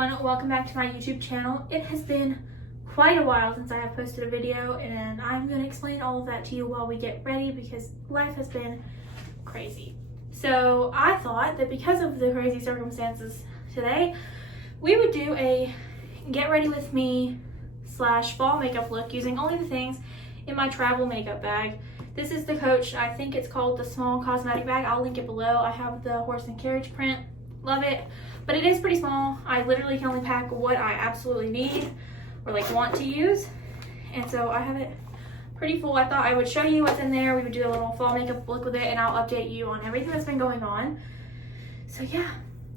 everyone, welcome back to my YouTube channel. It has been quite a while since I have posted a video, and I'm going to explain all of that to you while we get ready because life has been crazy. So I thought that because of the crazy circumstances today, we would do a get ready with me / fall makeup look using only the things in my travel makeup bag. This is the Coach, I think it's called the small cosmetic bag. I'll link it below. I have the horse and carriage print. Love it, but it is pretty small. I literally can only pack what I absolutely need or like want to use, and so I have it pretty full. I thought I would show you what's in there. We would do a little fall makeup look with it, and I'll update you on everything that's been going on. So yeah,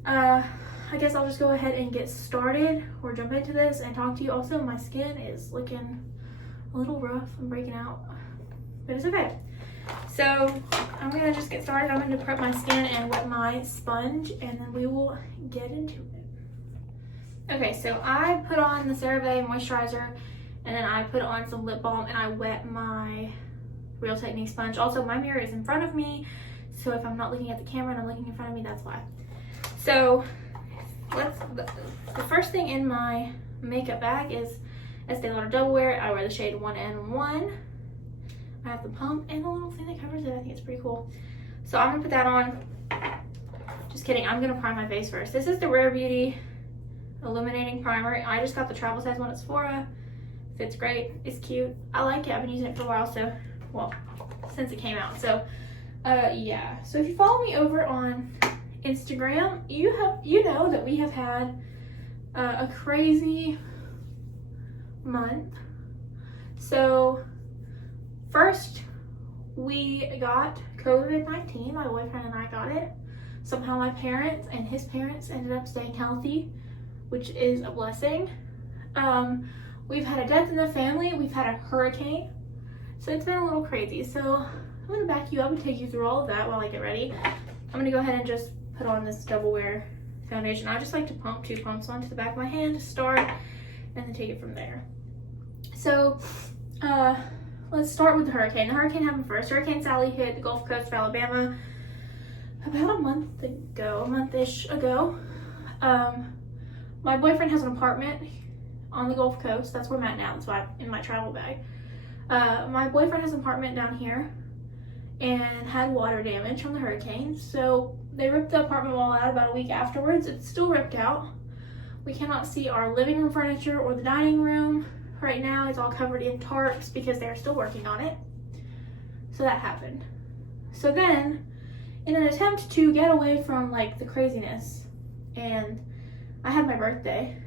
I guess I'll just go ahead and get started or jump into this and talk to you. Also, my skin is looking a little rough. I'm breaking out, but it's okay. So I'm gonna just get started. I'm gonna prep my skin and wet my sponge, and then we will get into it. Okay, so I put on the CeraVe moisturizer, and then I put on some lip balm, and I wet my Real Technique sponge. Also, my mirror is in front of me, so if I'm not looking at the camera and I'm looking in front of me, that's why. So the first thing in my makeup bag is Estee Lauder DW. I wear the shade 1N1. I have the pump and the little thing that covers it. I think it's pretty cool. So I'm gonna put that on. Just kidding, I'm gonna prime my face first. This is the Rare Beauty Illuminating Primer. I just got the travel size one at Sephora. Fits great, it's cute. I like it, I've been using it for a while, so, well, since it came out. So, yeah. So if you follow me over on Instagram, you know that we have had a crazy month. So, first, we got COVID-19. My boyfriend and I got it. Somehow my parents and his parents ended up staying healthy, which is a blessing. We've had a death in the family. We've had a hurricane. So it's been a little crazy. So I'm going to back you up and take you through all of that while I get ready. I'm going to go ahead and just put on this Double Wear foundation. I just like to pump 2 pumps onto the back of my hand to start and then take it from there. So, let's start with the hurricane. The hurricane happened first. Hurricane Sally hit the Gulf Coast of Alabama about a month-ish ago. My boyfriend has an apartment on the Gulf Coast. That's where I'm at now. That's why I'm in my travel bag. My boyfriend has an apartment down here and had water damage from the hurricane. So they ripped the apartment wall out about a week afterwards. It's still ripped out. We cannot see our living room furniture or the dining room. Right now it's all covered in tarps because they're still working on it. So that happened. So then, in an attempt to get away from like the craziness, and I had my birthday,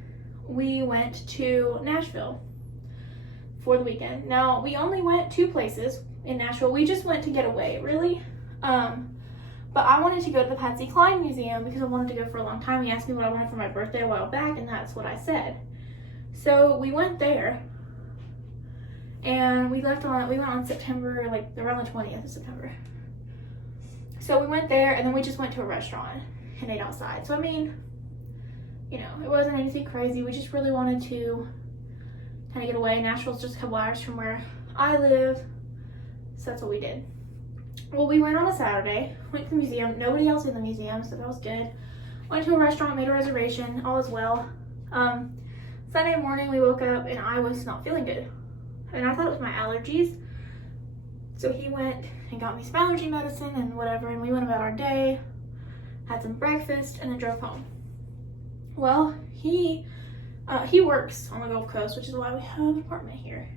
we went to Nashville for the weekend. Now, we only went 2 places in Nashville. We just went to get away, really. But I wanted to go to the Patsy Cline Museum because I wanted to go for a long time. He asked me what I wanted for my birthday a while back, and that's what I said. So we went there, and we went on September, like around the 20th of September. So we went there, and then we just went to a restaurant and ate outside. So I mean, you know, it wasn't anything crazy. We just really wanted to kind of get away. Nashville's just a couple hours from where I live, so that's what we did. Well, we went on a Saturday, went to the museum. Nobody else in the museum, so that was good. Went to a restaurant, made a reservation, all is well. Sunday morning we woke up and I was not feeling good. And I thought it was my allergies. So he went and got me some allergy medicine and whatever, and we went about our day, had some breakfast, and then drove home. Well, he works on the Gulf Coast, which is why we have an apartment here.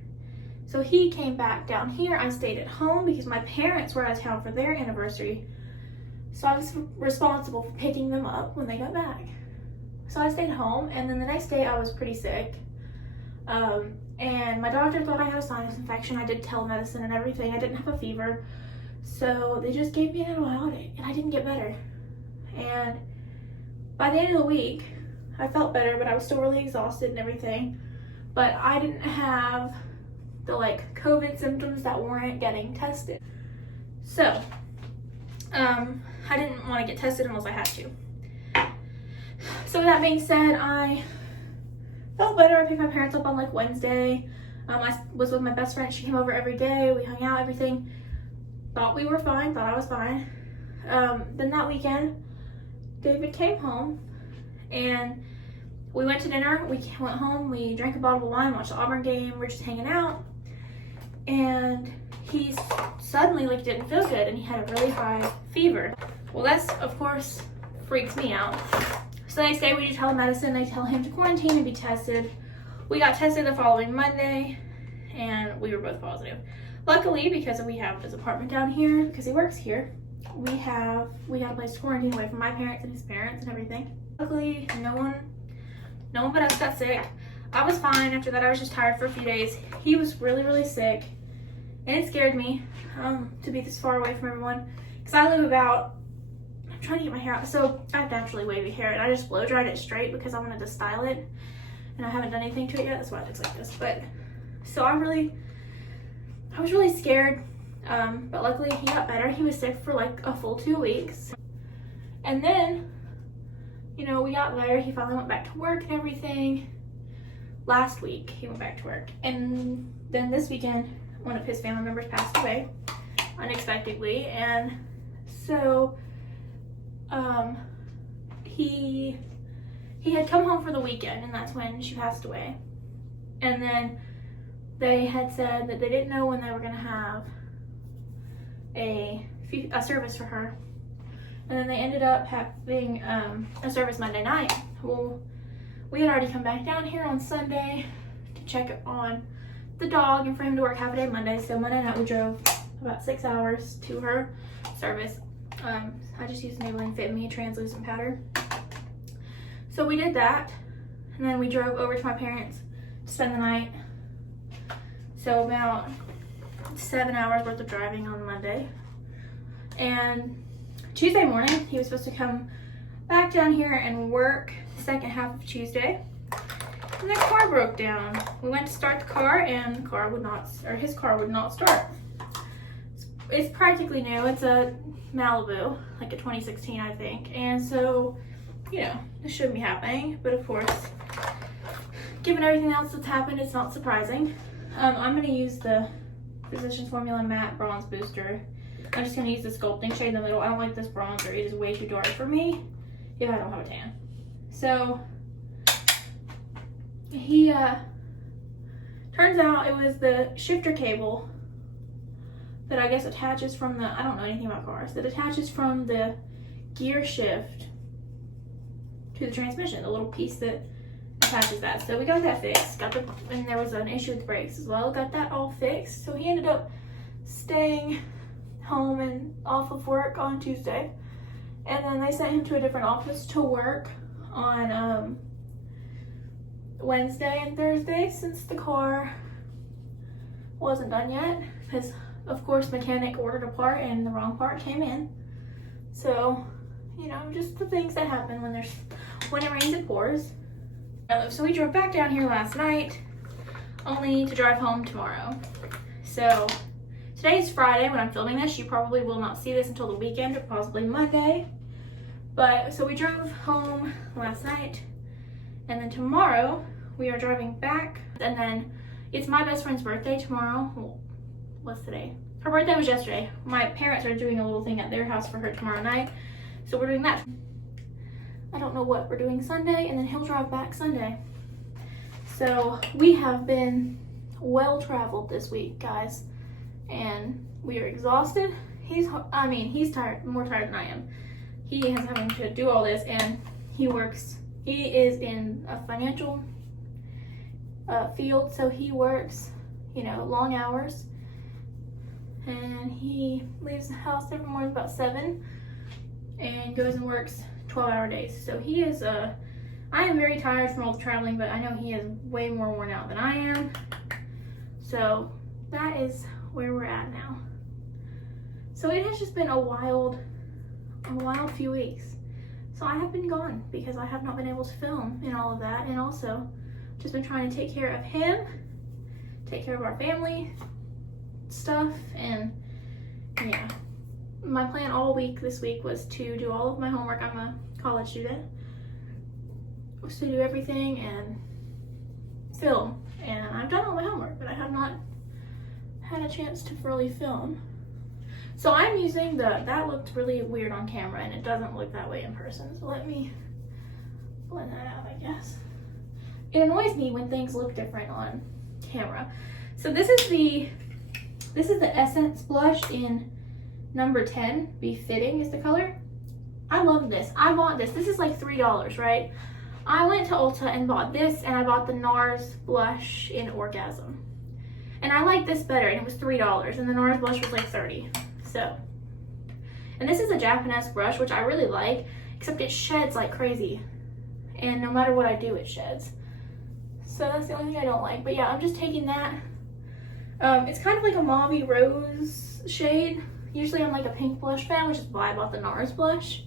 So he came back down here. I stayed at home because my parents were out of town for their anniversary. So I was responsible for picking them up when they got back. So I stayed home, and then the next day I was pretty sick. And my doctor thought I had a sinus infection. I did telemedicine and everything. I didn't have a fever. So they just gave me an antibiotic, and I didn't get better. And by the end of the week, I felt better, but I was still really exhausted and everything. But I didn't have the like COVID symptoms that weren't getting tested. So, I didn't want to get tested unless I had to. So with that being said, I felt better. I picked my parents up on like Wednesday. I was with my best friend. She came over every day. We hung out, everything. Thought we were fine. Thought I was fine. Then that weekend, David came home and we went to dinner, we went home, we drank a bottle of wine, watched the Auburn game, we're just hanging out. And he suddenly like didn't feel good and he had a really high fever. Well, that's of course freaks me out. So the next day we do telemedicine, they tell him to quarantine and be tested. We got tested the following Monday and we were both positive. Luckily, because we have his apartment down here, because he works here, we had a place to quarantine away from my parents and his parents and everything. Luckily, no one but us got sick. I was fine after that. I was just tired for a few days. He was really, really sick. And it scared me to be this far away from everyone. Because I live about, I'm trying to get my hair out. So I have naturally wavy hair and I just blow dried it straight because I wanted to style it. And I haven't done anything to it yet. That's why it looks like this. But so I was really scared. But luckily he got better. He was sick for like a full 2 weeks. And then, you know, we got there. He finally went back to work and everything. Last week he went back to work. And then this weekend, one of his family members passed away unexpectedly. And so he had come home for the weekend and that's when she passed away. And then they had said that they didn't know when they were going to have a service for her. And then they ended up having a service Monday night. Well, we had already come back down here on Sunday to check on the dog and for him to work half a day Monday. So Monday night we drove about 6 hours to her service. I just used Maybelline Fit Me translucent powder. So we did that. And then we drove over to my parents to spend the night. So about 7 hours worth of driving on Monday. And Tuesday morning, he was supposed to come back down here and work the second half of Tuesday. And the car broke down. We went to start the car and the car would not, or his car would not start. It's practically new. It's a Malibu, like a 2016, I think. And so, you know, this shouldn't be happening. But of course, given everything else that's happened, it's not surprising. I'm going to use the Physicians Formula Matte Bronze Booster. I'm just going to use the sculpting shade in the middle. I don't like this bronzer. It is way too dark for me if I don't have a tan. So he turns out it was the shifter cable that I guess attaches from the, I don't know anything about cars, that attaches from the gear shift to the transmission, the little piece that attaches that. So we got that fixed. And there was an issue with the brakes as well. Got that all fixed. So he ended up staying home and off of work on Tuesday. And then they sent him to a different office to work on Wednesday and Thursday since the car wasn't done yet. Because of course mechanic ordered a part and the wrong part came in. So, you know, just the things that happen when it rains it pours. So we drove back down here last night, only to drive home tomorrow. So today's Friday when I'm filming this. You probably will not see this until the weekend or possibly Monday. But so we drove home last night, and then tomorrow we are driving back. And then it's my best friend's birthday tomorrow. Well, what's today? Her birthday was yesterday. My parents are doing a little thing at their house for her tomorrow night, so we're doing that. I don't know what we're doing Sunday, and then he'll drive back Sunday. So we have been well traveled this week, guys, and we are exhausted. He's tired, more tired than I am. He is having to do all this, and he is in a financial field, so he works, you know, long hours, and he leaves the house every morning about 7 and goes and works 12-hour days. So he is I am very tired from all the traveling, but I know he is way more worn out than I am. So that is where we're at now. So it has just been a wild few weeks. So I have been gone because I have not been able to film and all of that, and also just been trying to take care of him, take care of our family stuff, and yeah. My plan all week this week was to do all of my homework. I'm a college student. Was to do everything and film. And I've done all my homework, but I have not had a chance to really film. So I'm using that looked really weird on camera and it doesn't look that way in person. So let me blend that out, I guess. it annoys me when things look different on camera. So this is the Essence blush in number 10. Befitting is the color. I love this. I bought this. This is like $3, right? I went to Ulta and bought this, and I bought the NARS blush in Orgasm. And I like this better, and it was $3, and the NARS blush was like 30. So, and this is a Japanese brush, which I really like, except it sheds like crazy. And no matter what I do, it sheds. So that's the only thing I don't like. But yeah, I'm just taking that. It's kind of like a mauve rose shade. Usually I'm like a pink blush fan, which is why I bought the NARS blush.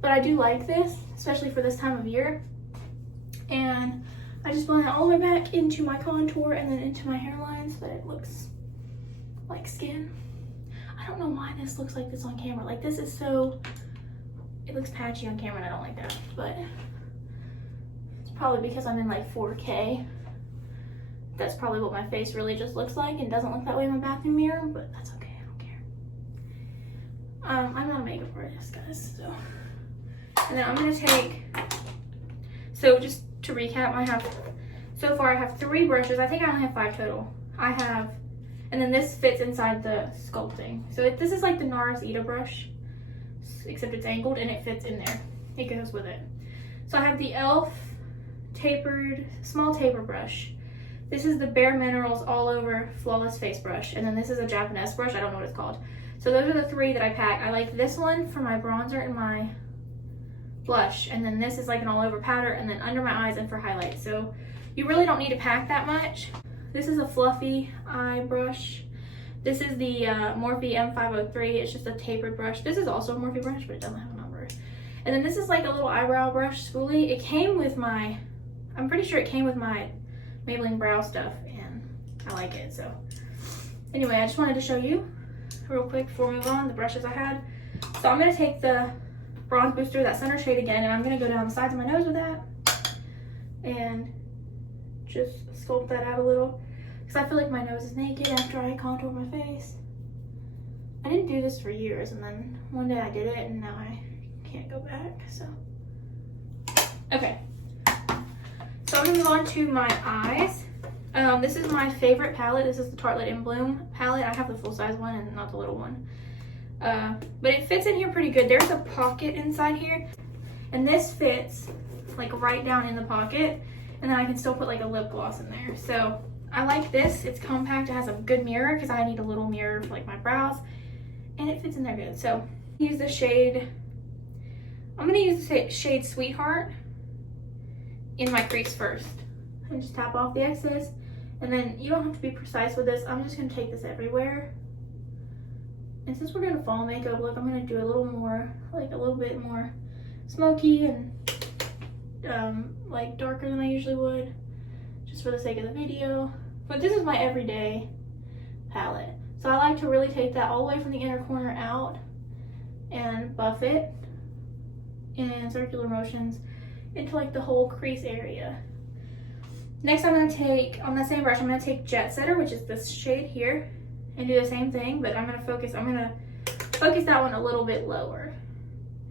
But I do like this, especially for this time of year. And I just blend it all the way back into my contour and then into my hairline so that it looks like skin. I don't know why this looks like this on camera. Like this is so, it looks patchy on camera and I don't like that. But it's probably because I'm in like 4K. That's probably what my face really just looks like, and doesn't look that way in my bathroom mirror, but that's okay, I don't care. I'm not a makeup artist, guys, so. And then I'm gonna take, so just to recap, so far I have 3 brushes. I think I only have 5 total. And then this fits inside the sculpting. So this is like the NARS Ita brush, except it's angled and it fits in there. It goes with it. So I have the e.l.f. small taper brush. This is the Bare Minerals All Over Flawless Face Brush. And then this is a Japanese brush. I don't know what it's called. So those are the 3 that I pack. I like this one for my bronzer and my blush. And then this is like an all over powder, and then under my eyes and for highlight. So you really don't need to pack that much. This is a fluffy eye brush. This is the Morphe M503. It's just a tapered brush. This is also a Morphe brush, but it doesn't have a number. And then this is like a little eyebrow brush spoolie. It came with my, I'm pretty sure it came with my Maybelline brow stuff, and I like it. So anyway, I just wanted to show you real quick before we move on the brushes I had. So I'm gonna take the bronze booster, that center shade again, and I'm gonna go down the sides of my nose with that and just sculpt that out a little, because I feel like my nose is naked after I contour my face. I didn't do this for years, and then one day I did it, and now I can't go back. So okay, so I'm gonna move on to my eyes. This is my favorite palette. This is the Tartelette in Bloom palette. I have the full size one and not the little one. But it fits in here pretty good. There's a pocket inside here, and this fits like right down in the pocket, and then I can still put like a lip gloss in there. So I like this. It's compact. It has a good mirror because I need a little mirror for like my brows, and it fits in there good. So use the shade, I'm gonna use the shade Sweetheart in my crease first, and just tap off the excess. And then you don't have to be precise with this. I'm just gonna take this everywhere. And since we're doing a fall makeup look, I'm gonna do a little more, like a little bit more smoky and like darker than I usually would, just for the sake of the video. But this is my everyday palette. So I like to really take that all the way from the inner corner out and buff it in circular motions into like the whole crease area. Next I'm gonna take, on that same brush, I'm gonna take Jet Setter, which is this shade here, and do the same thing, but I'm gonna focus that one a little bit lower.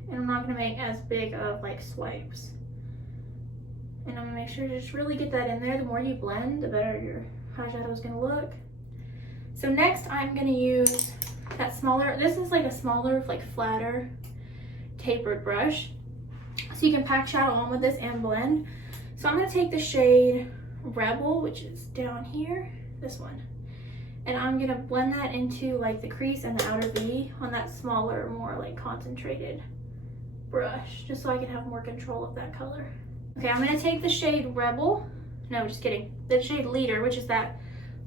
And I'm not gonna make as big of like swipes. And I'm gonna make sure to just really get that in there. The more you blend, the better your eyeshadow is gonna look. So next I'm gonna use that smaller, this is like a smaller, like flatter, tapered brush. So you can pack shadow on with this and blend. So I'm gonna take the shade Rebel, which is down here, this one. And I'm gonna blend that into like the crease and the outer V on that smaller, more like concentrated brush, just so I can have more control of that color. Okay, I'm gonna take the shade Rebel, no, just kidding, the shade Leader, which is that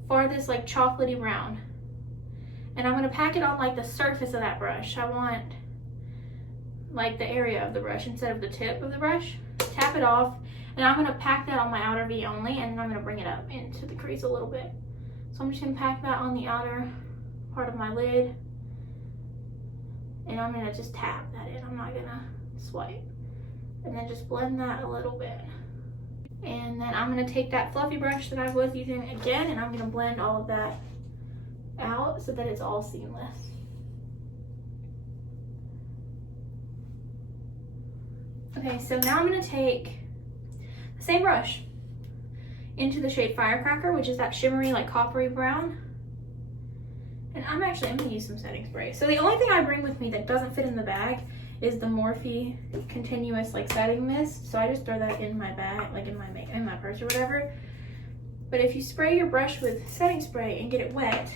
farthest like chocolatey brown. And I'm gonna pack it on like the surface of that brush. I want like the area of the brush instead of the tip of the brush. Tap it off, and I'm gonna pack that on my outer V only, and then I'm gonna bring it up into the crease a little bit. So I'm just gonna pack that on the outer part of my lid, and I'm gonna just tap that in. I'm not gonna swipe. And then just blend that a little bit. And then I'm gonna take that fluffy brush that I was using again, and I'm gonna blend all of that out so that it's all seamless. Okay, so now I'm gonna take the same brush, into the shade Firecracker, which is that shimmery, like coppery brown. And I'm gonna use some setting spray. So the only thing I bring with me that doesn't fit in the bag is the Morphe continuous like setting mist. So I just throw that in my bag, like in my purse or whatever. But if you spray your brush with setting spray and get it wet,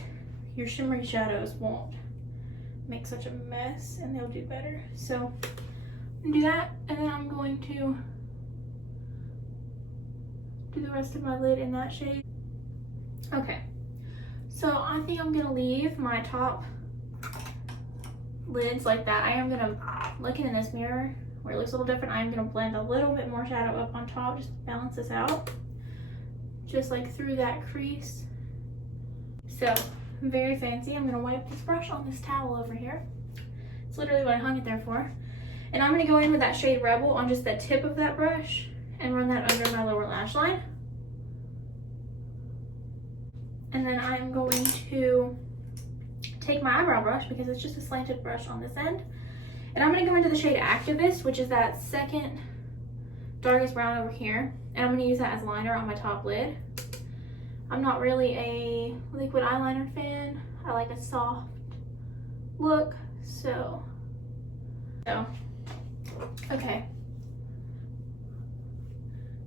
your shimmery shadows won't make such a mess and they'll do better. So I'm gonna do that, and then I'm going to do the rest of my lid in that shade. Okay, so I think I'm gonna leave my top lids like that. I am gonna, looking in this mirror where it looks a little different, I am gonna blend a little bit more shadow up on top just to balance this out, just like through that crease. So very fancy. I'm gonna wipe this brush on this towel over here. It's literally what I hung it there for. And I'm gonna go in with that shade Rebel on just the tip of that brush and run that under my lower lash line. And then I'm going to take my eyebrow brush, because it's just a slanted brush on this end, and I'm gonna go into the shade Activist, which is that second darkest brown over here, and I'm gonna use that as liner on my top lid. I'm not really a liquid eyeliner fan. I like a soft look, so okay.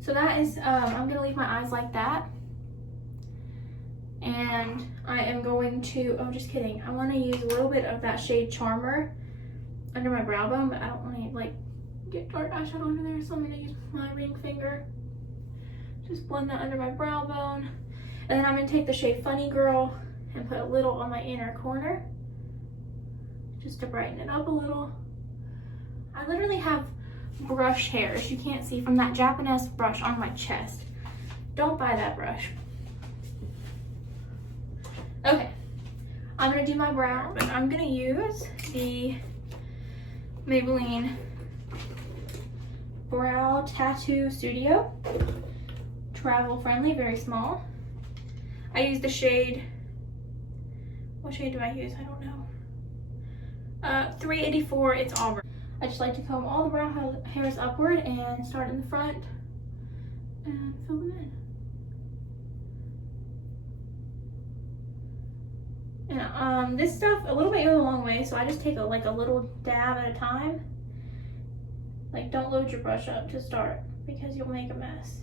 So that is, I'm gonna leave my eyes like that. And I am going to, oh, just kidding. I wanna use a little bit of that shade Charmer under my brow bone, but I don't wanna like get dark eyeshadow under there, so I'm gonna use my ring finger. Just blend that under my brow bone. And then I'm gonna take the shade Funny Girl and put a little on my inner corner, just to brighten it up a little. I literally have brush hairs, you can't see, from that Japanese brush on my chest. Don't buy that brush. Okay, I'm gonna do my brow, but I'm gonna use the Maybelline Brow Tattoo Studio. Travel friendly, very small. I use the shade, what shade do I use? I don't know. 384, it's Auburn. I just like to comb all the brow hairs upward and start in the front and fill them in. And this stuff, a little bit goes a long way, so I just take a little dab at a time. Like, don't load your brush up to start, because you'll make a mess.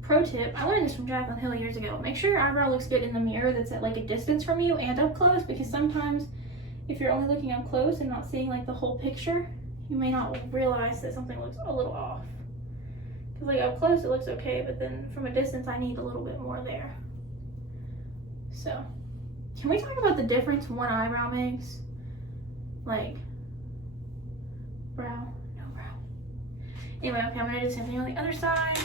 Pro tip, I learned this from Jaclyn Hill years ago. Make sure your eyebrow looks good in the mirror that's at like a distance from you and up close, because sometimes if you're only looking up close and not seeing like the whole picture, you may not realize that something looks a little off. Because like up close it looks okay, but then from a distance I need a little bit more there. So, can we talk about the difference one eyebrow makes? Like, brow, no brow. Anyway, okay, I'm gonna do the same thing on the other side.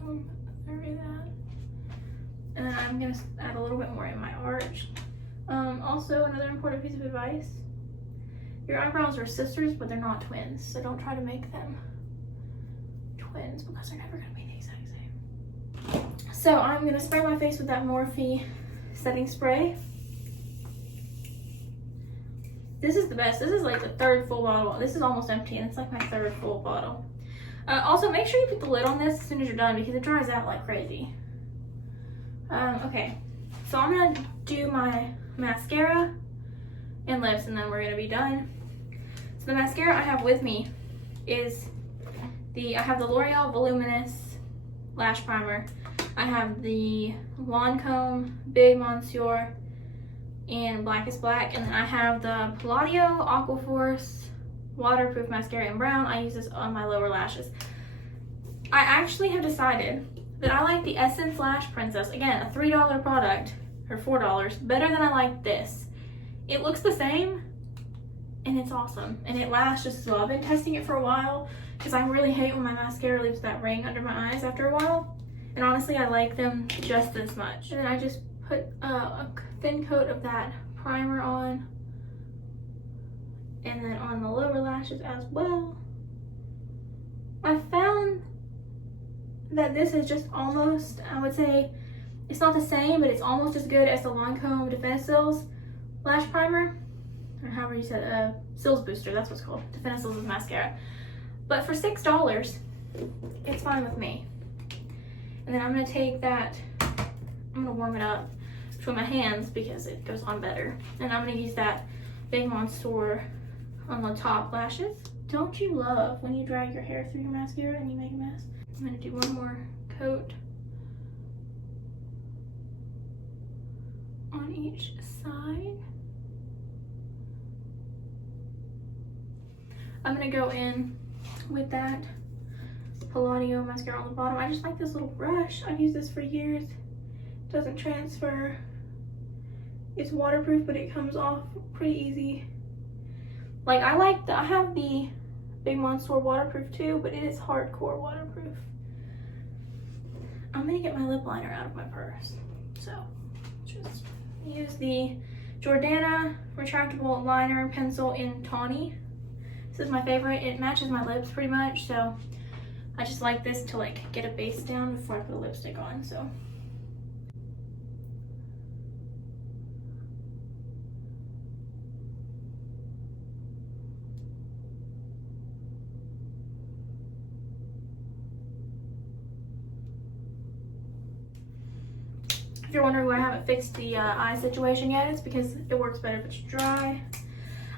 Comb through that. And then I'm gonna add a little bit more in my arch. Also, another important piece of advice. Your eyebrows are sisters, but they're not twins. So don't try to make them twins, because they're never gonna be the exact same. So I'm gonna spray my face with that Morphe setting spray. This is the best. This is like the third full bottle. This is almost empty, and it's like my third full bottle. Also, make sure you put the lid on this as soon as you're done, because it dries out like crazy. Okay, so I'm gonna do my mascara and lips, and then we're gonna be done. So the mascara I have with me is I have the L'Oreal Voluminous Lash Primer. I have the Lancome Big Monsieur in Blackest Black, and then I have the Palladio Aquaphor Waterproof Mascara in brown. I use this on my lower lashes. I actually have decided that I like the Essence Lash Princess, again, a $3 product, or $4, better than I like this. It looks the same, and it's awesome, and it lasts just as well. I've been testing it for a while, because I really hate when my mascara leaves that ring under my eyes after a while, and honestly, I like them just as much. And then I just put a thin coat of that primer on, and then on the lower lashes as well. I found that this is just almost, I would say, it's not the same, but it's almost as good as the Lancome Defense Sills Lash Primer, or however you said, Sills Booster, that's what's called. Defense Sills is mascara. But for $6, it's fine with me. And then I'm gonna take that, I'm gonna warm it up between my hands because it goes on better. And I'm gonna use that Big Monster on the top lashes. Don't you love when you drag your hair through your mascara and you make a mess? I'm gonna do one more coat on each side. I'm gonna go in with that Palladio mascara on the bottom. I just like this little brush. I've used this for years. It doesn't transfer. It's waterproof, but it comes off pretty easy. Like, I have the Big Monster waterproof too, but it is hardcore waterproof. I'm gonna get my lip liner out of my purse. So, just use the Jordana retractable liner and pencil in Tawny. This is my favorite. It matches my lips pretty much, so I just like this to like get a base down before I put a lipstick on, so. If you're wondering why I haven't fixed the eye situation yet, it's because it works better if it's dry.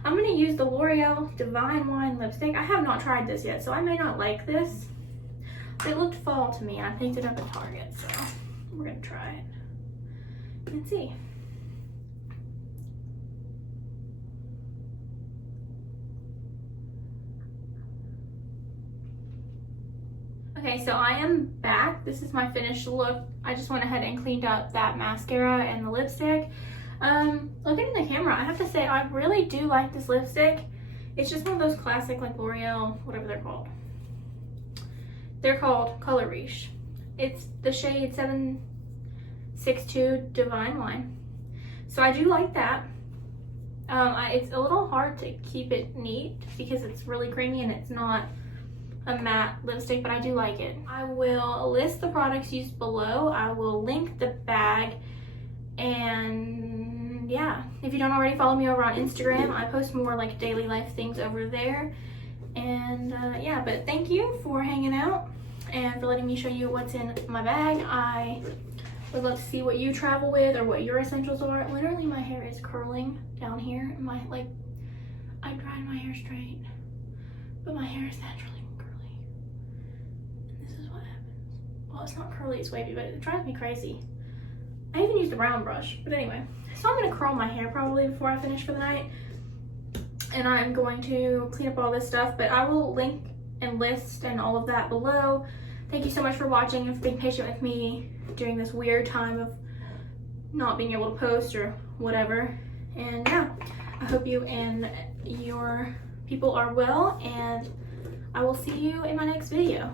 I'm gonna use the L'Oreal Divine Wine lipstick. I have not tried this yet, so I may not like this. But it looked fall to me, and I picked it up at Target, so we're gonna try it and see. Okay, so I am back. This is my finished look. I just went ahead and cleaned up that mascara and the lipstick. Looking in the camera, I have to say I really do like this lipstick. It's just one of those classic like L'Oreal, whatever they're called. They're called Color Riche. It's the shade 762 Divine Wine. So I do like that. It's a little hard to keep it neat because it's really creamy and it's not a matte lipstick, but I do like it. I will list the products used below. I will link the bag, and yeah, if you don't already follow me over on Instagram, I post more like daily life things over there. And yeah, but thank you for hanging out and for letting me show you what's in my bag. I would love to see what you travel with or what your essentials are. Literally my hair is curling down here. I dried my hair straight, but my hair is naturally curly. And this is what happens. Well, it's not curly, it's wavy, but it drives me crazy. I even used a brown brush, but anyway. So I'm gonna curl my hair probably before I finish for the night. And I'm going to clean up all this stuff, but I will link and list and all of that below. Thank you so much for watching and for being patient with me during this weird time of not being able to post or whatever. And yeah, I hope you and your people are well, and I will see you in my next video.